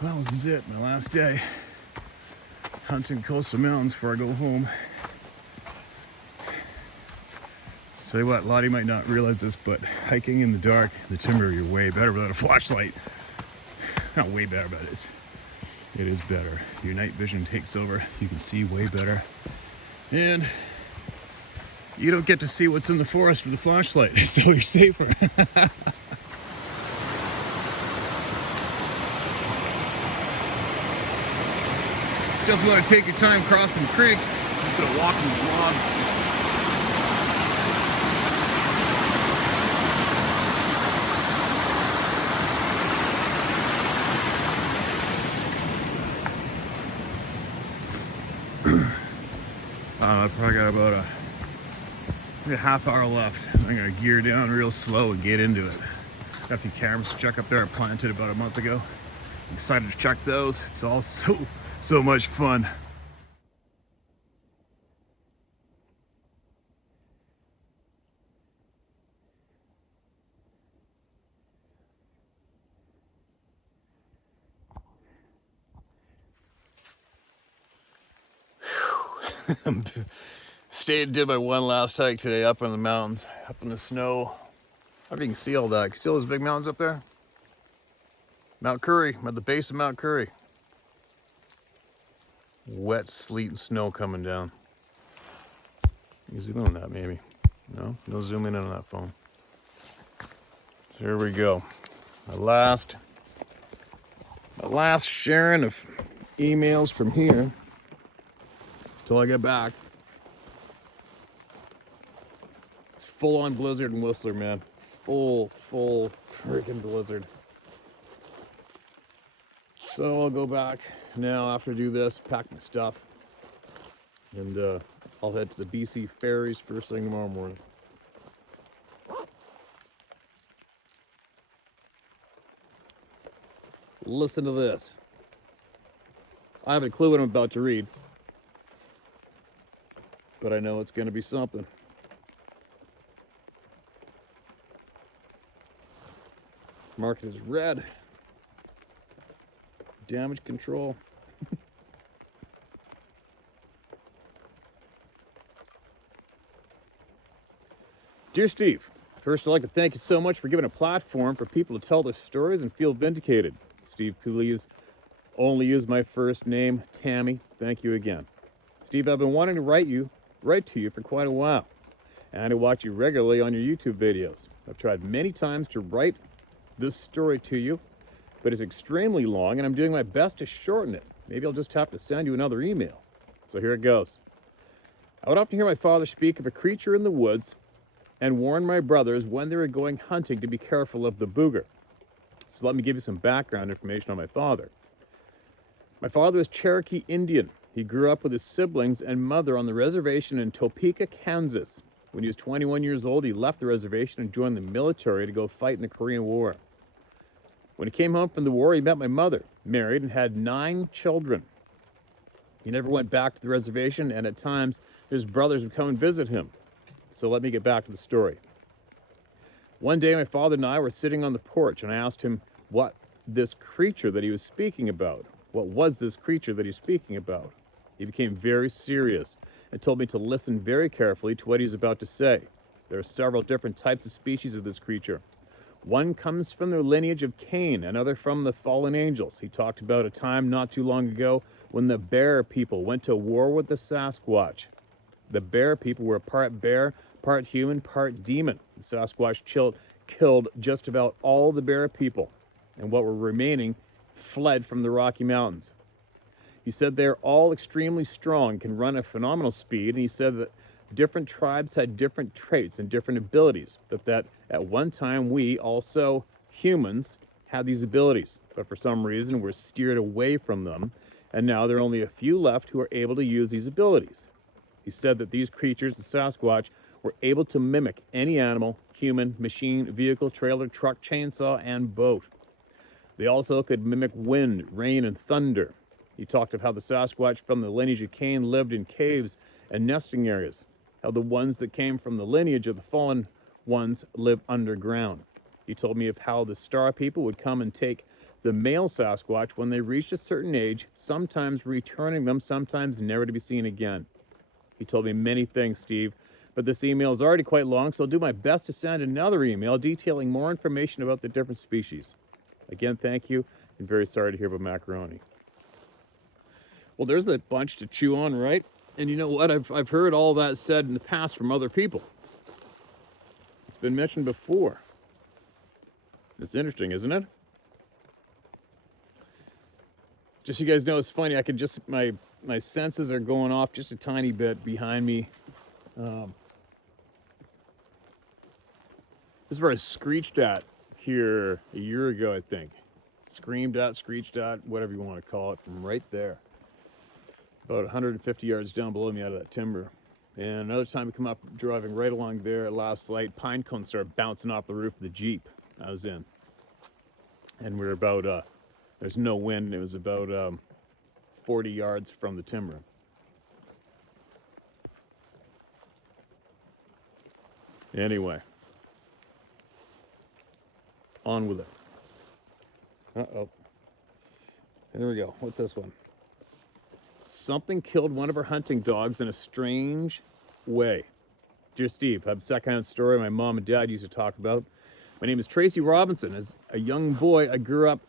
Well, this is it, my last day hunting coastal mountains before I go home. Tell you what, a lot of you might not realize this, but hiking in the dark, the timber, you're way better without a flashlight. Not way better, but it is better. Your night vision takes over. You can see way better. And you don't get to see what's in the forest with a flashlight, so you're safer. Definitely want to take your time crossing creeks. I'm just gonna walk in this log. I've probably got about a half hour left. I'm gonna gear down real slow and get into it. Got a few cameras to check up there I planted about a month ago. I'm excited to check those. It's all so much fun. Did my one last hike today up in the mountains, up in the snow. I don't know if you can see all that. Can you see all those big mountains up there? Mount Currie. I'm at the base of Mount Currie. Wet sleet and snow coming down. You can zoom in on that maybe. No zoom in on that phone. So here we go. My last sharing of emails from here till I get back. It's full on blizzard in Whistler, man. Full freaking blizzard. So I'll go back now after I do this, pack my stuff, and I'll head to the BC ferries first thing tomorrow morning. Listen to this. I haven't a clue what I'm about to read, but I know it's going to be something. Marked as red. Damage control. Dear Steve, first I'd like to thank you so much for giving a platform for people to tell their stories and feel vindicated. Steve, please only use my first name, Tammy. Thank you again. Steve, I've been wanting to write to you for quite a while, and I watch you regularly on your YouTube videos. I've tried many times to write this story to you, but it's extremely long and I'm doing my best to shorten it. Maybe I'll just have to send you another email. So here it goes. I would often hear my father speak of a creature in the woods and warn my brothers when they were going hunting to be careful of the booger. So let me give you some background information on my father. My father was Cherokee Indian. He grew up with his siblings and mother on the reservation in Topeka, Kansas. When he was 21 years old, he left the reservation and joined the military to go fight in the Korean War. When he came home from the war, he met my mother, married, and had 9 children. He never went back to the reservation, and at times his brothers would come and visit him. So let me get back to the story. One day, my father and I were sitting on the porch, and I asked him what this creature that he was speaking about. What was this creature that he's speaking about? He became very serious and told me to listen very carefully to what he's about to say. There are several different types of species of this creature. One comes from the lineage of Cain, another from the fallen angels. He talked about a time not too long ago when the bear people went to war with the Sasquatch. The bear people were part bear, part human, part demon. The Sasquatch killed just about all the bear people, and what were remaining fled from the Rocky Mountains. He said they're all extremely strong, can run at phenomenal speed, and he said that different tribes had different traits and different abilities, but that at one time we, also humans, had these abilities, but for some reason we're steered away from them, and now there are only a few left who are able to use these abilities. He said that these creatures, the Sasquatch, were able to mimic any animal, human, machine, vehicle, trailer, truck, chainsaw, and boat. They also could mimic wind, rain, and thunder. He talked of how the Sasquatch from the lineage of Cain lived in caves and nesting areas, how the ones that came from the lineage of the fallen ones live underground. He told me of how the star people would come and take The male Sasquatch, when they reached a certain age, sometimes returning them, sometimes never to be seen again. He told me many things, Steve, but this email is already quite long, so I'll do my best to send another email detailing more information about the different species. Again, thank you, and very sorry to hear about macaroni. Well, there's a bunch to chew on, right? And you know what? I've heard all that said in the past from other people. It's been mentioned before. It's interesting, isn't it? Just so you guys know, it's funny. I can just my senses are going off just a tiny bit behind me. This is where I screeched at here a year ago, I think. Screamed at, screeched at, whatever you want to call it, from right there. About 150 yards down below me out of that timber. And another time we come up driving right along there at last light, pine cones started bouncing off the roof of the Jeep I was in. And we were about, there's no wind, it was about 40 yards from the timber. Anyway, on with it. Uh-oh. There we go. What's this one? Something killed one of our hunting dogs in a strange way. Dear Steve, I have a secondhand story my mom and dad used to talk about. My name is Tracy Robinson. As a young boy, I grew up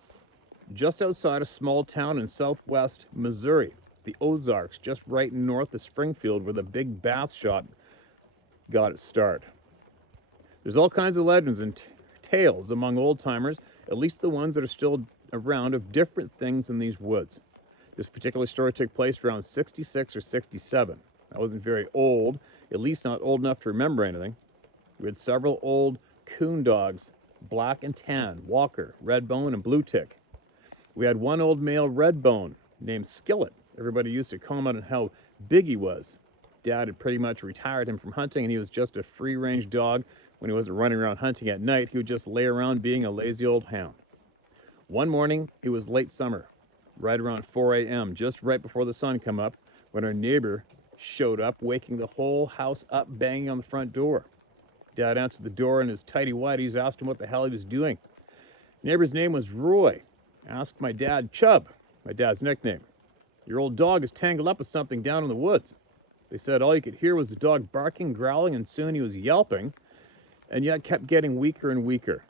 just outside a small town in southwest Missouri, the Ozarks, just right north of Springfield, where the big bass shot got its start. There's all kinds of legends and tales among old-timers, at least the ones that are still around, of different things in these woods. This particular story took place around 66 or 67. I wasn't very old, at least not old enough to remember anything. We had several old coon dogs, black and tan, Walker, Redbone, and Blue Tick. We had one old male Redbone named Skillet. Everybody used to comment on how big he was. Dad had pretty much retired him from hunting, and he was just a free-range dog. When he wasn't running around hunting at night, he would just lay around being a lazy old hound. One morning, it was late summer, right around 4 a.m., just right before the sun come up, when our neighbor showed up, waking the whole house up, banging on the front door. Dad answered the door, and his tighty whities asked him what the hell he was doing. Neighbor's name was Roy. Asked my dad, Chub, my dad's nickname. Your old dog is tangled up with something down in the woods. They said all you could hear was the dog barking, growling, and soon he was yelping, and yet kept getting weaker and weaker.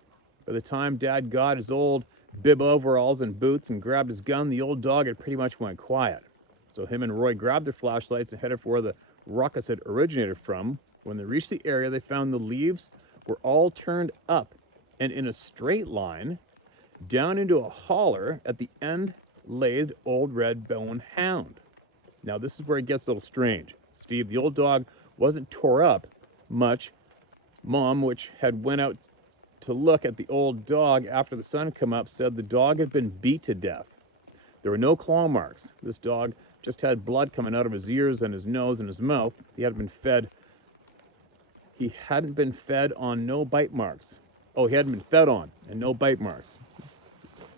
By the time Dad got his old bib overalls and boots and grabbed his gun, the old dog had pretty much went quiet. So him and Roy grabbed their flashlights and headed for where the ruckus had originated from. When they reached the area, they found the leaves were all turned up and in a straight line down into a holler. At the end lay the old Redbone hound. Now this is where it gets a little strange. Steve, the old dog wasn't tore up much. Mom, which had went out to look at the old dog after the sun come up, said the dog had been beat to death. There were no claw marks. This dog just had blood coming out of his ears and his nose and his mouth. He hadn't been fed on no bite marks. Oh, he hadn't been fed on and no bite marks.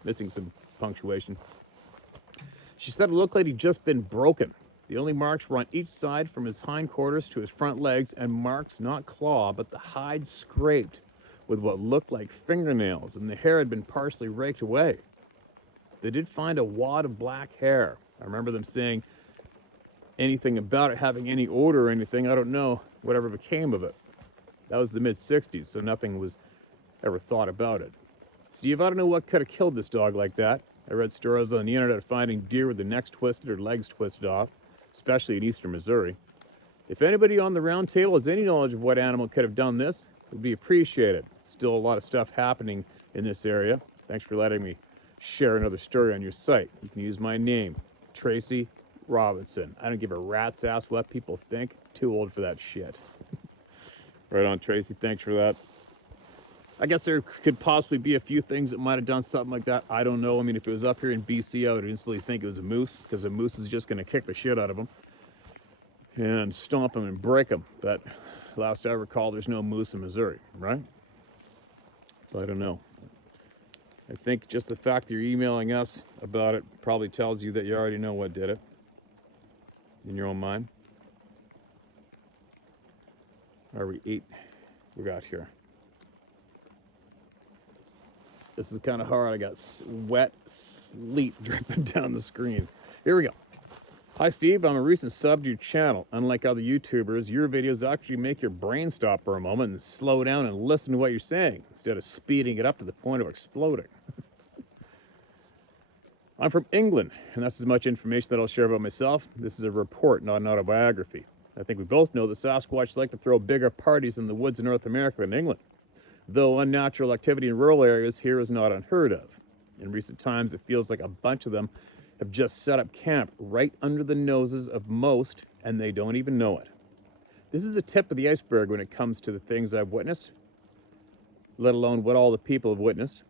Missing some punctuation. She said it looked like he'd just been broken. The only marks were on each side from his hindquarters to his front legs, and marks not claw, but the hide scraped with what looked like fingernails, and the hair had been partially raked away. They did find a wad of black hair. I remember them saying anything about it having any odor or anything. I don't know whatever became of it. That was the mid-60s, so nothing was ever thought about it. Steve, I don't know what could have killed this dog like that. I read stories on the internet of finding deer with their necks twisted or legs twisted off, especially in eastern Missouri. If anybody on the round table has any knowledge of what animal could have done this, it would be appreciated. Still a lot of stuff happening in this area. Thanks for letting me share another story on your site. You can use my name, Tracy Robinson. I don't give a rat's ass what people think. Too old for that shit. Right on, Tracy. Thanks for that. I guess there could possibly be a few things that might have done something like that. I don't know. I mean, if it was up here in BC, I would instantly think it was a moose, because a moose is just going to kick the shit out of them and stomp them and break them. But last I recall, there's no moose in Missouri, right? So I don't know. I think just the fact that you're emailing us about it probably tells you that you already know what did it in your own mind. Are we 8? We got here. This is kind of hard. I got wet sleep dripping down the screen. Here we go. Hi, Steve. I'm a recent sub to your channel. Unlike other YouTubers, your videos actually make your brain stop for a moment and slow down and listen to what you're saying instead of speeding it up to the point of exploding. I'm from England, and that's as much information that I'll share about myself. This is a report, not an autobiography. I think we both know that Sasquatch like to throw bigger parties in the woods in North America than England, though unnatural activity in rural areas here is not unheard of. In recent times, it feels like a bunch of them have just set up camp right under the noses of most, and they don't even know it. This is the tip of the iceberg when it comes to the things I've witnessed, let alone what all the people have witnessed.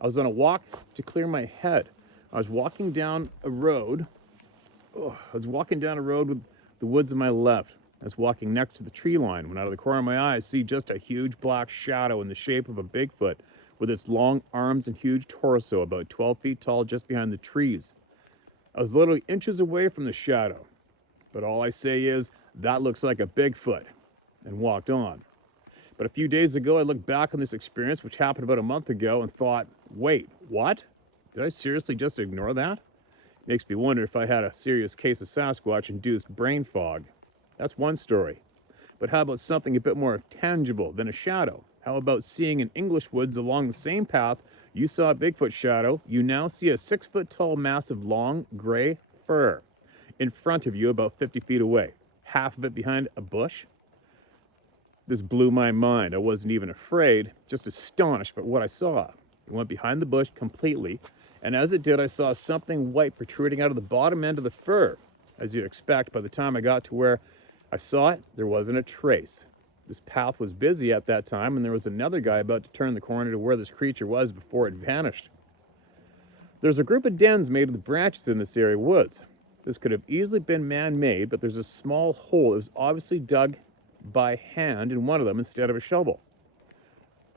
I was on a walk to clear my head. I was walking down a road. With the woods on my left. I was walking next to the tree line when out of the corner of my eye I see just a huge black shadow in the shape of a Bigfoot with its long arms and huge torso about 12 feet tall just behind the trees. I was literally inches away from the shadow, but all I say is, that looks like a Bigfoot, and walked on. But a few days ago, I looked back on this experience, which happened about a month ago, and thought, wait, what? Did I seriously just ignore that? Makes me wonder if I had a serious case of Sasquatch-induced brain fog. That's one story. But how about something a bit more tangible than a shadow? How about seeing in English woods along the same path you saw a Bigfoot shadow, you now see a 6-foot-tall mass of long, gray fur in front of you about 50 feet away, half of it behind a bush? This blew my mind. I wasn't even afraid, just astonished by what I saw. It went behind the bush completely, and as it did, I saw something white protruding out of the bottom end of the fur. As you'd expect, by the time I got to where I saw it, there wasn't a trace. This path was busy at that time, and there was another guy about to turn the corner to where this creature was before it vanished. There's a group of dens made of the branches in this area woods. This could have easily been man-made, but there's a small hole that was obviously dug by hand in one of them instead of a shovel.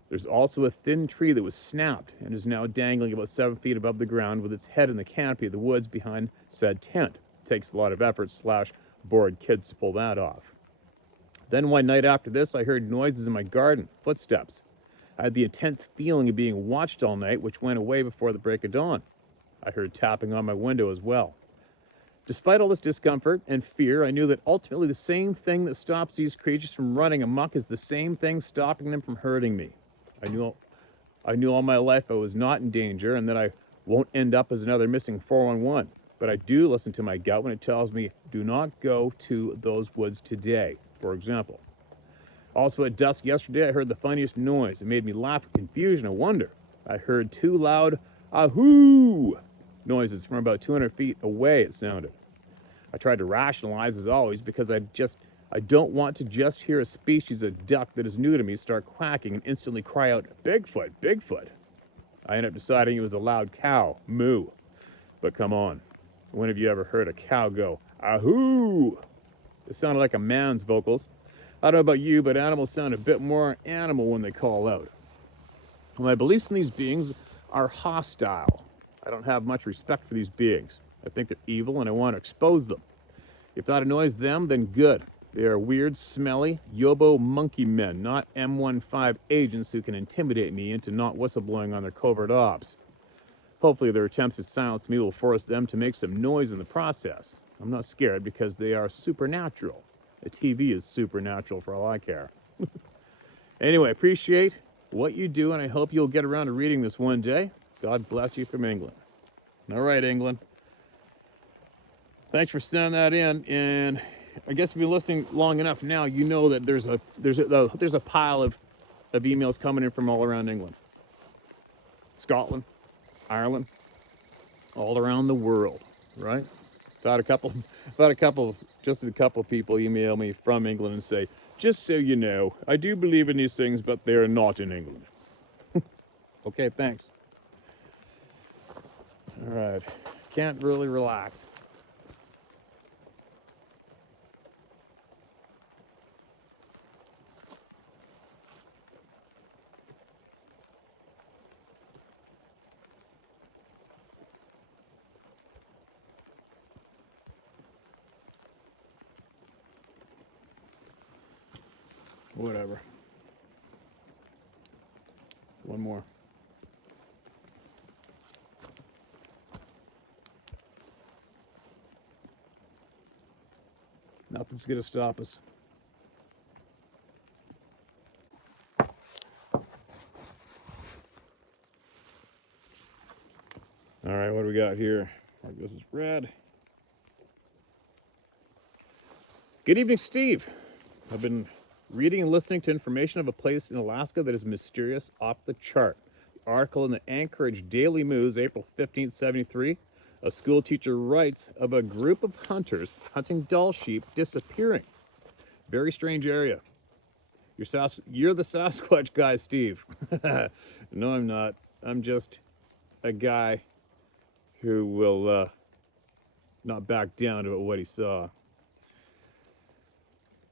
There's also a thin tree that was snapped and is now dangling about 7 feet above the ground with its head in the canopy of the woods behind said tent. It takes a lot of effort / bored kids to pull that off. Then one night after this, I heard noises in my garden, footsteps. I had the intense feeling of being watched all night, which went away before the break of dawn. I heard tapping on my window as well. Despite all this discomfort and fear, I knew that ultimately the same thing that stops these creatures from running amok is the same thing stopping them from hurting me. I knew all my life I was not in danger and that I won't end up as another missing 411. But I do listen to my gut when it tells me, do not go to those woods today, for example. Also at dusk yesterday, I heard the funniest noise. It made me laugh with confusion and wonder. I heard 2 loud, ahoo noises from about 200 feet away, it sounded. I tried to rationalize as always because I don't want to just hear a species of duck that is new to me start quacking and instantly cry out, Bigfoot, Bigfoot. I ended up deciding it was a loud cow, moo. But come on, when have you ever heard a cow go, ahoo? It sounded like a man's vocals. I don't know about you, but animals sound a bit more animal when they call out. My beliefs in these beings are hostile. I don't have much respect for these beings. I think they're evil and I want to expose them. If that annoys them, then good. They are weird, smelly, yobo monkey men, not M15 agents who can intimidate me into not whistleblowing on their covert ops. Hopefully their attempts to silence me will force them to make some noise in the process. I'm not scared because they are supernatural. The TV is supernatural for all I care. Anyway, appreciate what you do, and I hope you'll get around to reading this one day. God bless you from England. All right, England. Thanks for sending that in, and I guess if you've been listening long enough now, you know that there's a pile of emails coming in from all around England, Scotland, Ireland, all around the world, right? Just a couple people email me from England and say, just so you know, I do believe in these things, but they're not in England. Okay, thanks. All right, can't really relax. Whatever. One more. Nothing's gonna stop us. All right, what do we got here? There goes this red. Good evening, Steve. I've been reading and listening to information of a place in Alaska that is mysterious off the chart. The article in the Anchorage Daily News, April 15th, 73. A school teacher writes of a group of hunters hunting Dall sheep disappearing. Very strange area. You're the Sasquatch guy, Steve. No, I'm not. I'm just a guy who will not back down to what he saw.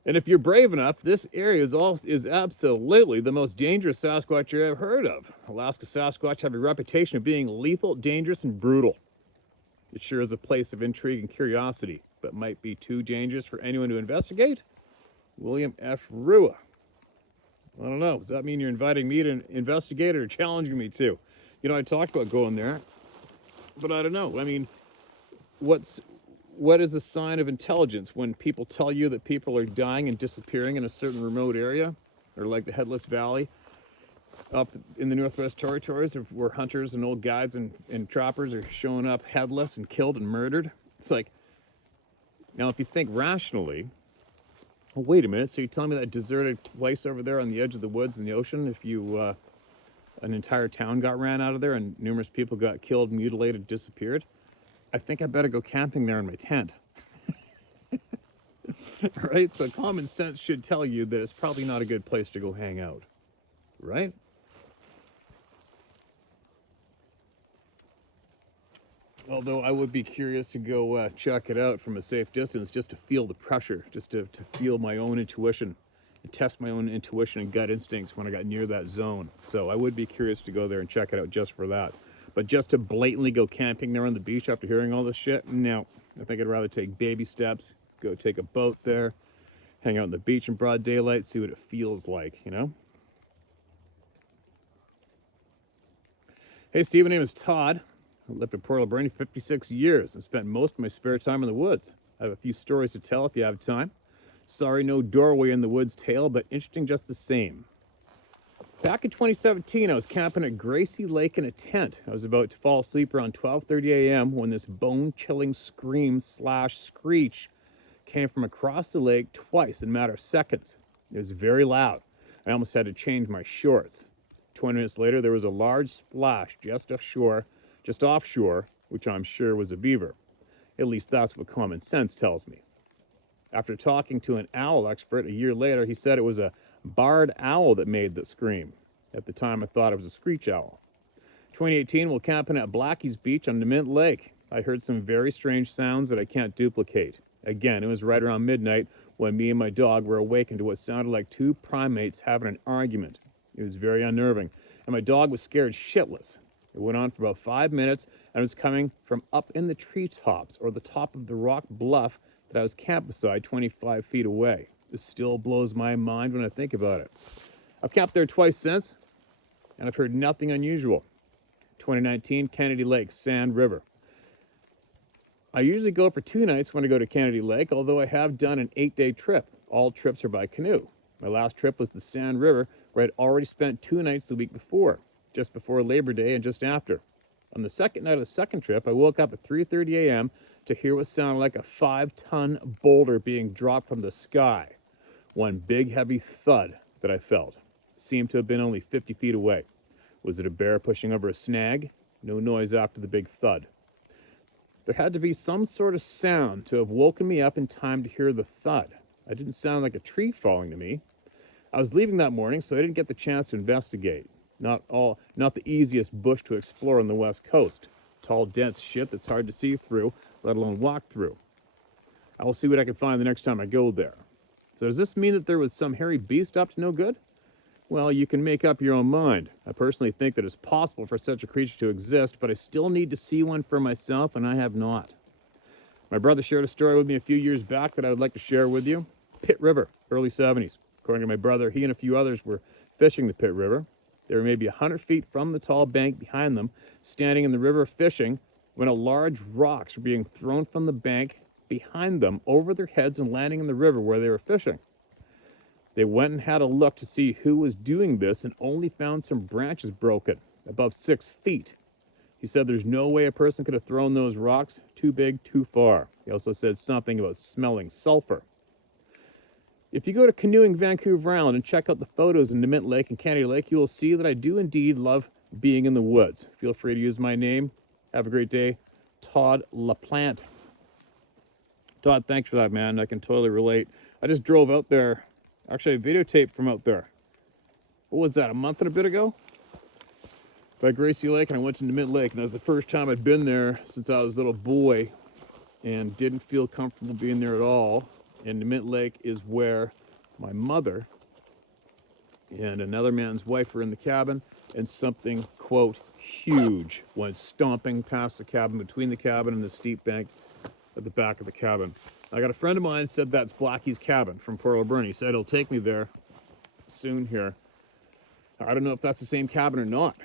And if you're brave enough, this area is absolutely the most dangerous Sasquatch you've ever heard of. Alaska Sasquatch have a reputation of being lethal, dangerous, and brutal. It sure is a place of intrigue and curiosity, but might be too dangerous for anyone to investigate. William F. Rua. I don't know. Does that mean you're inviting me to investigate or challenging me to? You know, I talked about going there, but I don't know. I mean, what is a sign of intelligence when people tell you that people are dying and disappearing in a certain remote area, or like the Headless Valley up in the Northwest Territories, where hunters and old guys and trappers are showing up headless and killed and murdered? It's like, now if you think rationally, oh, wait a minute, so you're telling me that deserted place over there on the edge of the woods in the ocean, if you, an entire town got ran out of there and numerous people got killed, mutilated, disappeared? I think I better go camping there in my tent. Right? So common sense should tell you that it's probably not a good place to go hang out. Right? Although I would be curious to go check it out from a safe distance, just to feel the pressure, just to feel my own intuition and test my own intuition and gut instincts when I got near that zone. So I would be curious to go there and check it out just for that. But just to blatantly go camping there on the beach after hearing all this shit, no. I think I'd rather take baby steps, go take a boat there, hang out on the beach in broad daylight, see what it feels like, you know? Hey, Steve, my name is Todd. I lived in Port Alberni 56 years and spent most of my spare time in the woods. I have a few stories to tell if you have time. Sorry, no doorway in the woods tale, but interesting just the same. Back in 2017, I was camping at Gracie Lake in a tent. I was about to fall asleep around 12:30 a.m. when this bone-chilling scream/screech came from across the lake twice in a matter of seconds. It was very loud. I almost had to change my shorts. 20 minutes later, there was a large splash just offshore, which I'm sure was a beaver. At least that's what common sense tells me. After talking to an owl expert a year later, he said it was a barred owl that made the scream. At the time, I thought it was a screech owl. 2018, while camping at Blackie's Beach on Demint Lake, I heard some very strange sounds that I can't duplicate. Again, it was right around midnight when me and my dog were awakened to what sounded like two primates having an argument. It was very unnerving, and my dog was scared shitless. It went on for about 5 minutes, and it was coming from up in the treetops or the top of the rock bluff that I was camped beside 25 feet away. This still blows my mind when I think about it. I've camped there twice since, and I've heard nothing unusual. 2019, Kennedy Lake, Sand River. I usually go for 2 nights when I go to Kennedy Lake, although I have done an 8-day trip. All trips are by canoe. My last trip was the Sand River, where I'd already spent 2 nights the week before, just before Labor Day and just after. On the second night of the second trip, I woke up at 3:30 a.m. to hear what sounded like a 5-ton boulder being dropped from the sky. One big heavy thud that I felt. Seemed to have been only 50 feet away. Was it a bear pushing over a snag? No noise after the big thud. There had to be some sort of sound to have woken me up in time to hear the thud. It didn't sound like a tree falling to me. I was leaving that morning, so I didn't get the chance to investigate. Not the easiest bush to explore on the West Coast. Tall, dense shit that's hard to see through, let alone walk through. I will see what I can find the next time I go there. So does this mean that there was some hairy beast up to no good? Well, you can make up your own mind. I personally think that it's possible for such a creature to exist, but I still need to see one for myself, and I have not. My brother shared a story with me a few years back that I would like to share with you. Pitt River, early 70s. According to my brother, he and a few others were fishing the Pitt River. They were maybe 100 feet from the tall bank behind them, standing in the river fishing, when a large rocks were being thrown from the bank behind them over their heads and landing in the river where they were fishing. They went and had a look to see who was doing this and only found some branches broken, above 6 feet. He said there's no way a person could have thrown those rocks, too big, too far. He also said something about smelling sulfur. If you go to Canoeing Vancouver Island and check out the photos in Nimitt Lake and Canady Lake, you will see that I do indeed love being in the woods. Feel free to use my name. Have a great day. Todd LaPlante. Todd, thanks for that, man. I can totally relate. I just drove out there. Actually, I videotaped from out there. What was that, a month and a bit ago? By Gracie Lake, and I went to Nimitt Lake, and that was the first time I'd been there since I was a little boy and didn't feel comfortable being there at all. And Nimitt Lake is where my mother and another man's wife were in the cabin, and something, quote, huge went stomping past the cabin, between the cabin and the steep bank at the back of the cabin. I got a friend of mine said that's Blackie's cabin from Port Alberni. He said he'll take me there soon here. I don't know if that's the same cabin or not.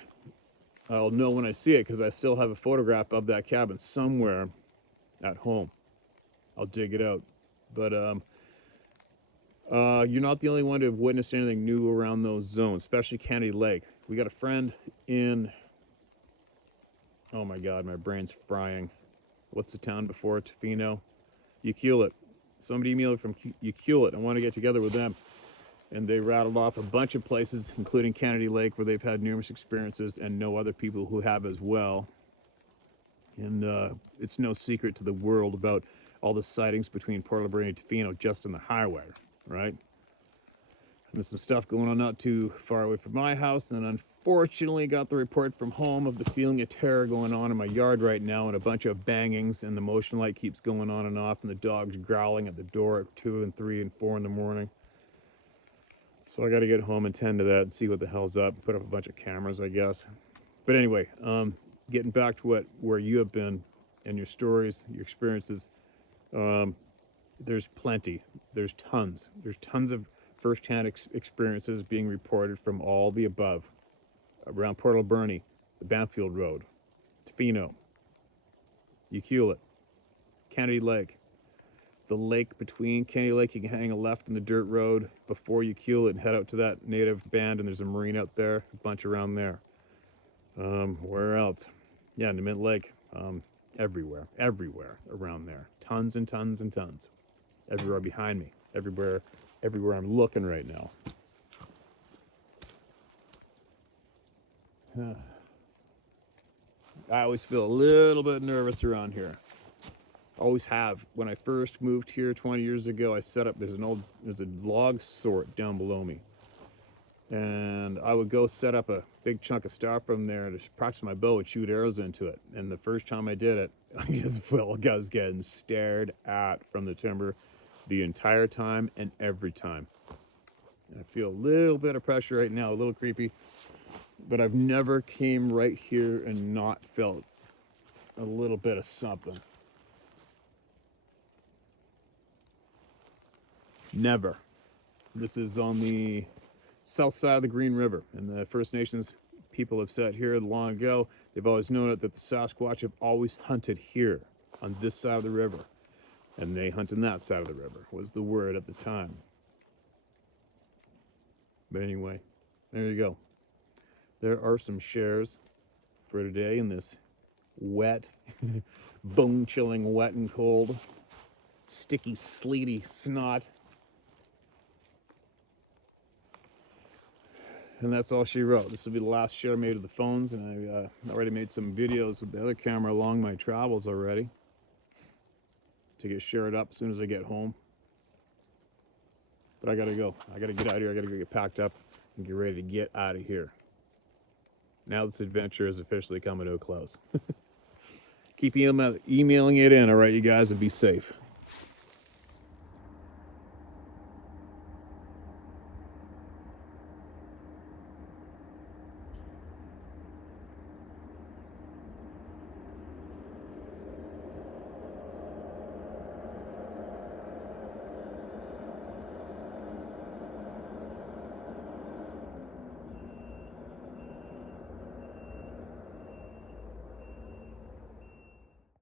I'll know when I see it because I still have a photograph of that cabin somewhere at home. I'll dig it out. But you're not the only one to have witnessed anything new around those zones, especially Canady Lake. We got a friend in, oh my God, my brain's frying. What's the town before Tofino? Ucluelet. Somebody emailed from Ucluelet. I want to get together with them. And they rattled off a bunch of places, including Canady Lake, where they've had numerous experiences and know other people who have as well. And it's no secret to the world about all the sightings between Port Alberni and Tofino just on the highway, right? And there's some stuff going on not too far away from my house, and unfortunately got the report from home of the feeling of terror going on in my yard right now, and a bunch of bangings, and the motion light keeps going on and off, and the dog's growling at the door at 2 and 3 and 4 in the morning. So I got to get home and tend to that and see what the hell's up. Put up a bunch of cameras, I guess. But anyway, getting back to where you have been and your stories, your experiences, there's plenty. There's tons. There's tons of firsthand experiences being reported from all the above. Around Port Alberni, the Banfield Road, Tofino, Ucluelet, Canady Lake. The lake between Canady Lake, you can hang a left in the dirt road before Ucluelet and head out to that native band, and there's a marina out there, a bunch around there. Where else? Yeah, Nimitt Lake. Everywhere around there. Tons and tons and tons. Everywhere behind me. Everywhere I'm looking right now. I always feel a little bit nervous around here. Always have. When I first moved here 20 years ago, I set up, there's a log sort down below me. And I would go set up a big chunk of styrofoam there to practice my bow and shoot arrows into it. And the first time I did it, I just felt like I was getting stared at from the timber the entire time and every time. And I feel a little bit of pressure right now, a little creepy. But I've never came right here and not felt a little bit of something. Never. This is on the south side of the Green River, and the First Nations people have said here long ago, they've always known it, that the Sasquatch have always hunted here on this side of the river, and they hunt on that side of the river was the word at the time. But anyway, there you go. There are some shares for today in this wet, bone-chilling wet and cold, sticky, sleety snot. And that's all she wrote. This will be the last share made of the phones, and I already made some videos with the other camera along my travels already to get shared up as soon as I get home. But I gotta go. I gotta get out of here. I gotta go get packed up and get ready to get out of here. Now this adventure is officially coming to a close. Keep emailing it in, all right, you guys, and be safe.